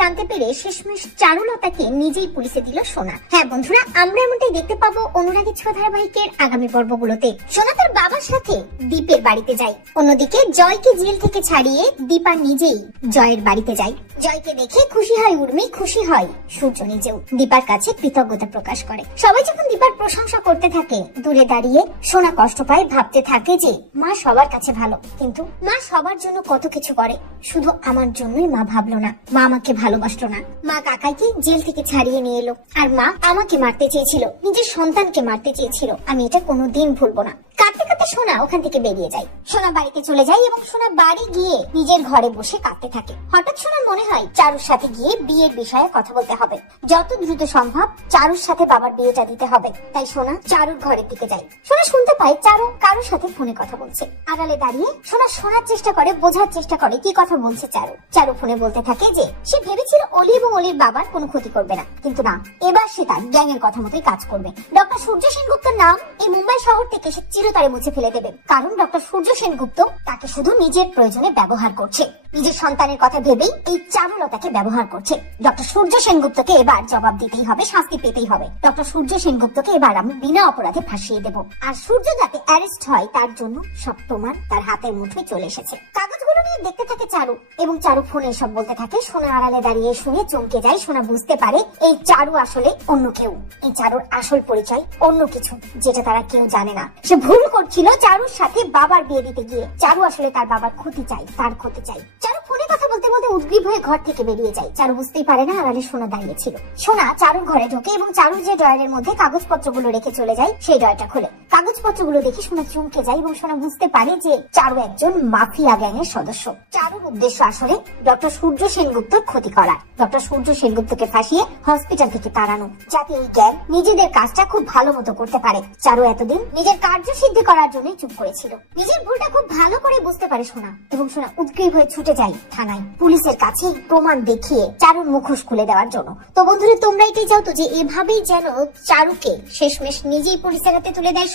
জানতে পেরে শেষমেশ চারুলতাকে নিজেই পুলিশে দিল সোনা। হ্যাঁ বন্ধুরা, আমরা এমনটাই দেখতে পাবো অনুরাগী ছোঁয়া ধারাবাহিকের আগামী পর্বগুলোতে। সোনা তার বাবার সাথে দীপের বাড়িতে যায়, অন্যদিকে জয়কে জেল থেকে ছাড়িয়ে দীপা নিজেই জয়ের বাড়িতে যায়। জয়কে দেখে খুশি হয় উর্মি, খুশি হয় সূর্য নিজেও। দীপার কাছে কৃতজ্ঞতা প্রকাশ করে। সবাই যখন দীপার প্রশংসা করতে থাকে, দূরে দাঁড়িয়ে সোনা কষ্ট পায়, ভাবতে থাকে যে মা সবার কাছে ভালো, কিন্তু মা সবার জন্য কত কিছু করে, শুধু আমার জন্যই মা ভাবলো না, মা আমাকে ভালোবাসলো না। মা কাকাইকে জেল থেকে ছাড়িয়ে নিয়ে এলো, আর মা আমাকে মারতে চেয়েছিল, নিজের সন্তানকে মারতে চেয়েছিল। আমি এটা কোনোদিন ভুলবো না। কাঁদতে কাঁদতে সোনা ওখান থেকে বেরিয়ে যায়। সোনা বাড়িতে চলে যায় এবং সোনা বাড়ি গিয়ে নিজের ঘরে বসে কাঁদতে থাকে। হঠাৎ সোনার মনে হয় চারুর সাথে গিয়ে বিয়ের বিষয়ে কথা বলতে হবে, যত দ্রুত সম্ভব চারুর সাথে বাবার বিয়েটা দিতে হবে। তাই সোনা চারুর ঘরের দিকে যায়। সোনা শুনতে পায় চারু কারোর সাথে ফোনে কথা বলছে। আড়ালে দাঁড়িয়ে সোনা শোনার চেষ্টা করে, বোঝার চেষ্টা করে কি কথা বলছে চারু। চারু ফোনে বলতে থাকে যে সে ভেবেছিল অলি এবং অলির বাবার কোনো ক্ষতি করবে না, কিন্তু না, এবার সে তার গ্যাং এর কথা মতোই কাজ করবে। ডক্টর সূর্য সেনগুপ্তের নাম এই মুম্বাই শহর থেকে সে চিরতরে মুছে ফেলে দেবে, কারণ ডক্টর সূর্য সেনগুপ্ত তাকে শুধু নিজের প্রয়োজনে ব্যবহার করছে। নিজের সন্তানের কথা ভেবেই এই চারুলতাকে ব্যবহার করছে। ডক্টর সূর্য সেনগুপ্তকে এবার জবাব দিতেই হবে, শাস্তি পেতেই হবে। ডক্টর সূর্য সেনগুপ্তকে এবার আমি বিনা অপরাধে ফাঁসিয়ে দেব। আর সূর্য যাতে অ্যারেস্ট হয় তার জন্য সব প্রমাণ তার হাতের মুঠোয় চলে এসেছে। কাগজগুলো নিয়ে দেখতে থাকে চারু, এবং চারু ফোনে সব বলতে থাকে। সোনা আড়ালে দাঁড়িয়ে শুনে চমকে যায়। সোনা বুঝতে পারে এই চারু আসলে অন্য কেউ, এই চারুর আসল পরিচয় অন্য কিছু, যেটা তারা কেউ জানে না। সে ভুল করছিল চারুর সাথে বাবার বিয়ে দিতে গিয়ে। চারু আসলে তার বাবার ক্ষতি চাই, তার ক্ষতি চাই। চারু ফোনে কথা বলতে বলতে উদ্গ্রীব হয়ে ঘর থেকে বেরিয়ে যায়। চারু বুঝতেই পারে না আড়ালে সোনা দাঁড়িয়ে ছিল। সোনা চারুর ঘরে ঢোকে এবং চারুর যে ড্রয়ারের মধ্যে কাগজপত্রগুলো রেখে চলে যায়, সেই ড্রয়ারটা খুলে কাগজপত্রগুলো দেখে সোনা চমকে যায় এবং সোনা বুঝতে পারে যে চারু একজন মাফিয়া গ্যাংয়ের সদস্য। চারুর উদ্দেশ্য আসলে ডক্টর সূর্য সেনগুপ্তর ক্ষতি করা, ডক্টর সূর্য সেনগুপ্তকে ফাঁসিয়ে হসপিটাল থেকে তাড়ানো, যাতে এই গ্যাং নিজেদের কাজটা খুব ভালো মতো করতে পারে। চারু এতদিন নিজের কার্য সিদ্ধি করার জন্যই চুপ করেছিল। নিজের ভুলটা খুব ভালো করে বুঝতে পারে সোনা, এবং সোনা উদ্গ্রীব হয়ে ছুটে যায় থানায়, পুলিশের কাছে প্রমাণ দেখিয়ে চারুর মুখোশ খুলে দেওয়ার জন্য। তো বন্ধুরা, তোমরা এটাই চাও তো যে এভাবেই যেন চারুকে শেষমেশ নিজেই পুলিশের হাতে তুলে দেয়।